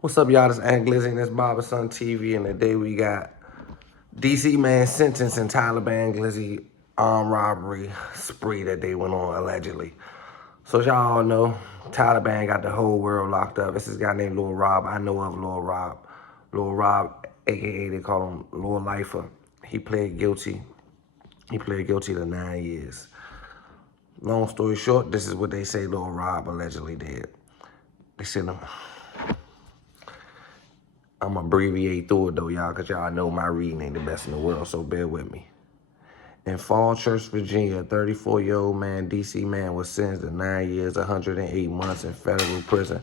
What's up, y'all? This is Glizzy and this Barberson TV, and today we got DC man sentenced in Taliban Glizzy armed robbery spree that they went on allegedly. So as y'all all know, Taliban got the whole world locked up. This is a guy named Lil Rob. I know of Lil Rob. Lil Rob, aka they call him Lil Lifer. He pled guilty. He pled guilty to 9 years. Long story short, this is what they say Lil Rob allegedly did. They sent him. I'm going to abbreviate through it, though, y'all, because y'all know my reading ain't the best in the world, so bear with me. In Fall Church, Virginia, a 34-year-old man, D.C. man, was sentenced to 9 years, 108 months in federal prison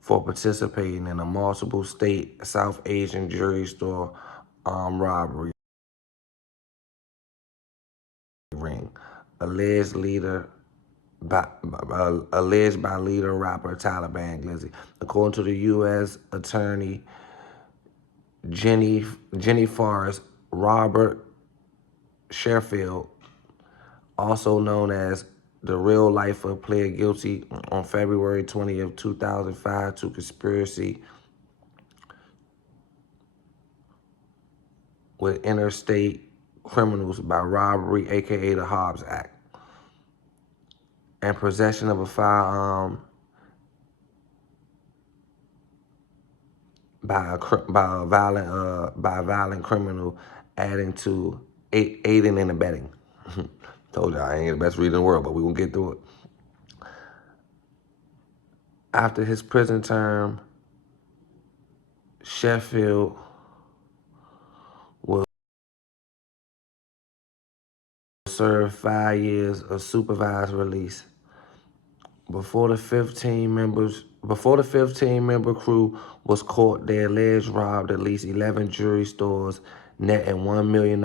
for participating in a multiple state South Asian jewelry store armed robbery ring. Alleged by leader rapper Taliban Glizzy. According to the U.S. Attorney Jenny Forrest, Robert Sheffield, also known as TheRealBarbarason, pled guilty on February 20th, 2005 to conspiracy with interstate criminals by robbery, aka the Hobbs Act, and possession of a firearm by a violent criminal, adding to aiding and abetting. Told y'all I ain't the best reader in the world, but we gonna get through it. After his prison term, Sheffield will serve 5 years of supervised release. Before the 15-member crew was caught, they alleged robbed at least 11 jewelry stores, netting $1 million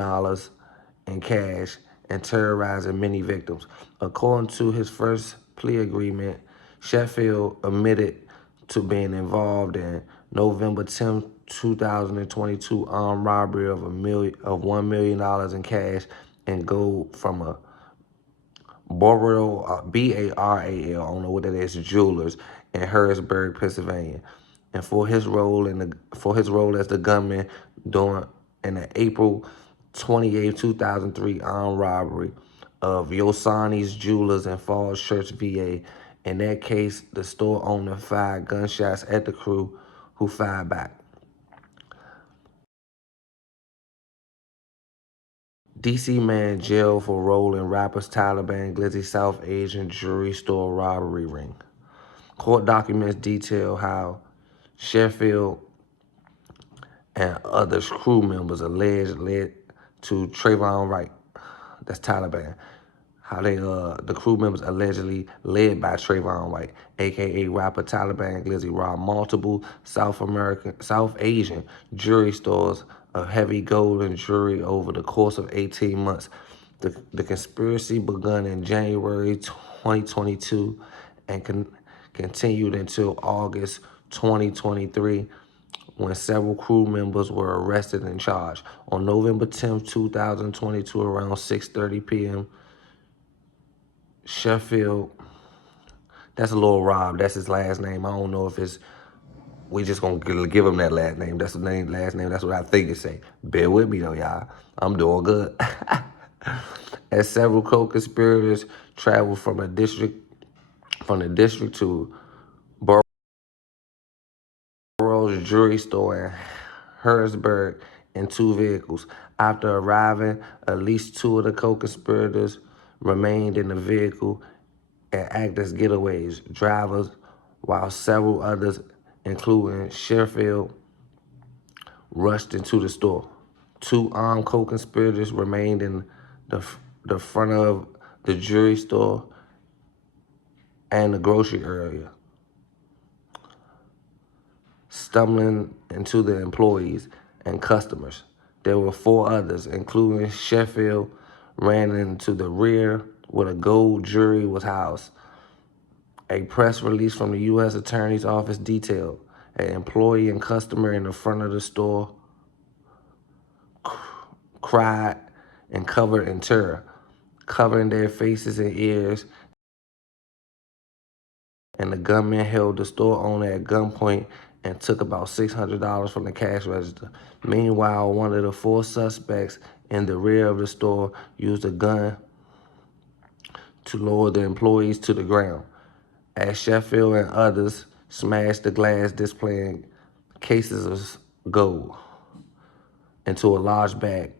in cash and terrorizing many victims. According to his first plea agreement, Sheffield admitted to being involved in November 10, 2022 armed robbery of $1 million in cash and gold from a Baral, B-A-R-A-L, I don't know what that is, Jewelers in Harrisburg, Pennsylvania, and for his role as the gunman during the April 28, 2003 armed robbery of Yosani's Jewelers in Falls Church, VA. In that case, the store owner fired gunshots at the crew, who fired back. DC man jailed for role in rappers Taliban Glizzy South Asian jewelry store robbery ring. Court documents detail how Sheffield and other crew members alleged led to Trayvon Wright, that's Taliban, how the crew members allegedly led by Trayvon White, aka rapper Taliban Glizzy, robbed multiple South Asian jewelry stores of heavy gold and jewelry over the course of 18 months. The conspiracy began in January 2022 and continued until August 2023, when several crew members were arrested and charged. On November 10, 2022, around 6:30 p.m., Sheffield, that's a Lil Rob. That's his last name. I don't know if we just gonna give him that last name. That's the last name. That's what I think it say. Bear with me though, y'all. I'm doing good. As several co-conspirators traveled from the district to Burroughs Jewelry Store in Harrisburg in 2 vehicles. After arriving, at least 2 of the co-conspirators remained in the vehicle and act as getaways drivers, while several others, including Sheffield, rushed into the store. 2 armed co-conspirators remained in the front of the jewelry store and the grocery area, stumbling into the employees and customers. There were 4 others, including Sheffield, ran into the rear where the gold jewelry was housed. A press release from the U.S. Attorney's Office detailed an employee and customer in the front of the store cried and covered in terror, covering their faces and ears, and the gunman held the store owner at gunpoint and took about $600 from the cash register. Meanwhile, one of the 4 suspects in the rear of the store used a gun to lower the employees to the ground, as Sheffield and others smashed the glass displaying cases of gold into a large bag.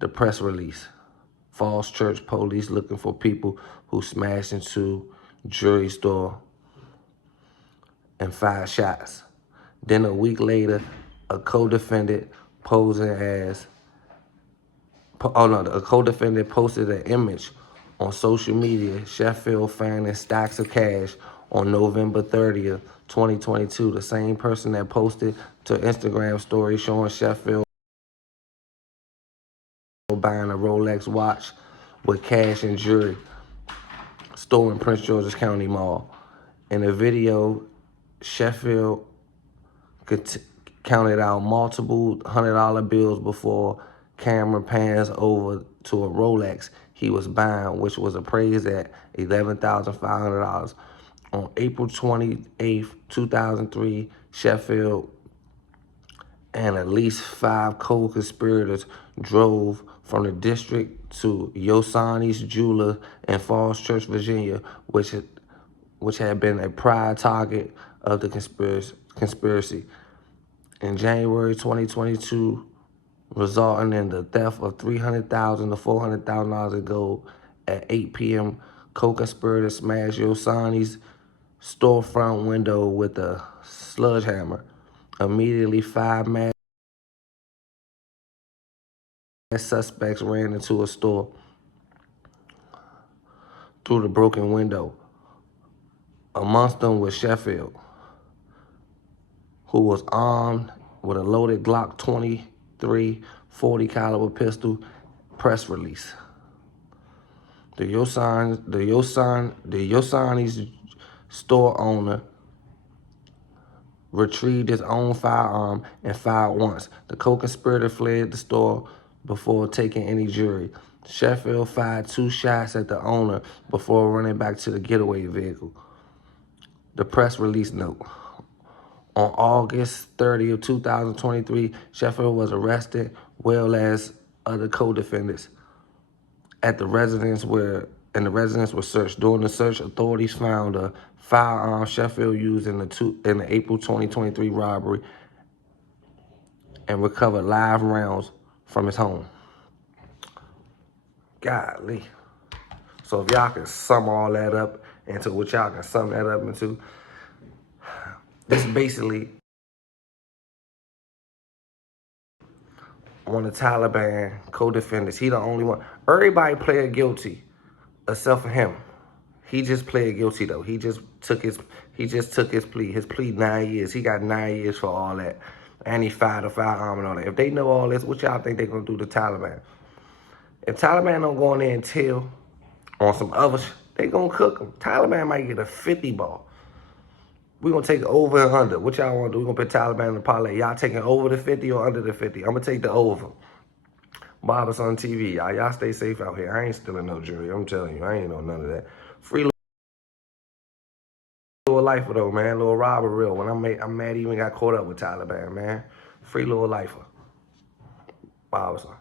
The press release: Falls Church police looking for people who smashed into jewelry store and fired shots. Then a week later, a co-defendant posing as a co-defendant posted an image on social media. Sheffield found in stacks of cash on November 30th, 2022. The same person that posted to Instagram story showing Sheffield buying a Rolex watch with cash and jewelry store in Prince George's County Mall. In the video, Sheffield counted out multiple $100 bills before camera pans over to a Rolex he was buying, which was appraised at $11,500. On April 28th, 2003, Sheffield and at least 5 co-conspirators drove from the district to Yosani's jeweler in Falls Church, Virginia, which had been a prior target of the conspiracy. In January 2022, resulting in the theft of $300,000 to $400,000 in gold. At 8 p.m., co-conspirators smashed Yosani's storefront window with a sledgehammer. Immediately, 5 masked suspects ran into a store through the broken window. Amongst them was Sheffield, who was armed with a loaded Glock 23 .40 caliber pistol. Press release: The Yosani's store owner retrieved his own firearm and fired once. The co-conspirator fled the store before taking any jewelry. Sheffield fired 2 shots at the owner before running back to the getaway vehicle. The press release note: On August 30th, 2023, Sheffield was arrested, well as other co-defendants, at the residence the residence was searched. During the search, authorities found a firearm Sheffield used in the April 2023 robbery and recovered live rounds from his home. Golly. So if y'all can sum all that up into what y'all can sum that up into, this basically one of the Taliban co-defendants. He the only one. Everybody pled guilty except for him. He just pled guilty though. He just took his plea. His plea 9 years. He got 9 years for all that. And he fired a firearm and all that. If they know all this, what y'all think they're gonna do to Taliban? If Taliban don't go in there and tell on some other they gonna cook them. Taliban might get a 50 ball. We gonna take over and under. What y'all wanna do? We gonna put Taliban in the parlay. Y'all taking over the 50 or under the 50? I'm gonna take the over. Barberson TV, y'all. Y'all stay safe out here. I ain't stealing no jewelry. I'm telling you, I ain't know none of that. Free little lifer though, man. Little robber real. When I'm mad he even got caught up with Taliban, man. Free little lifer. Barberson.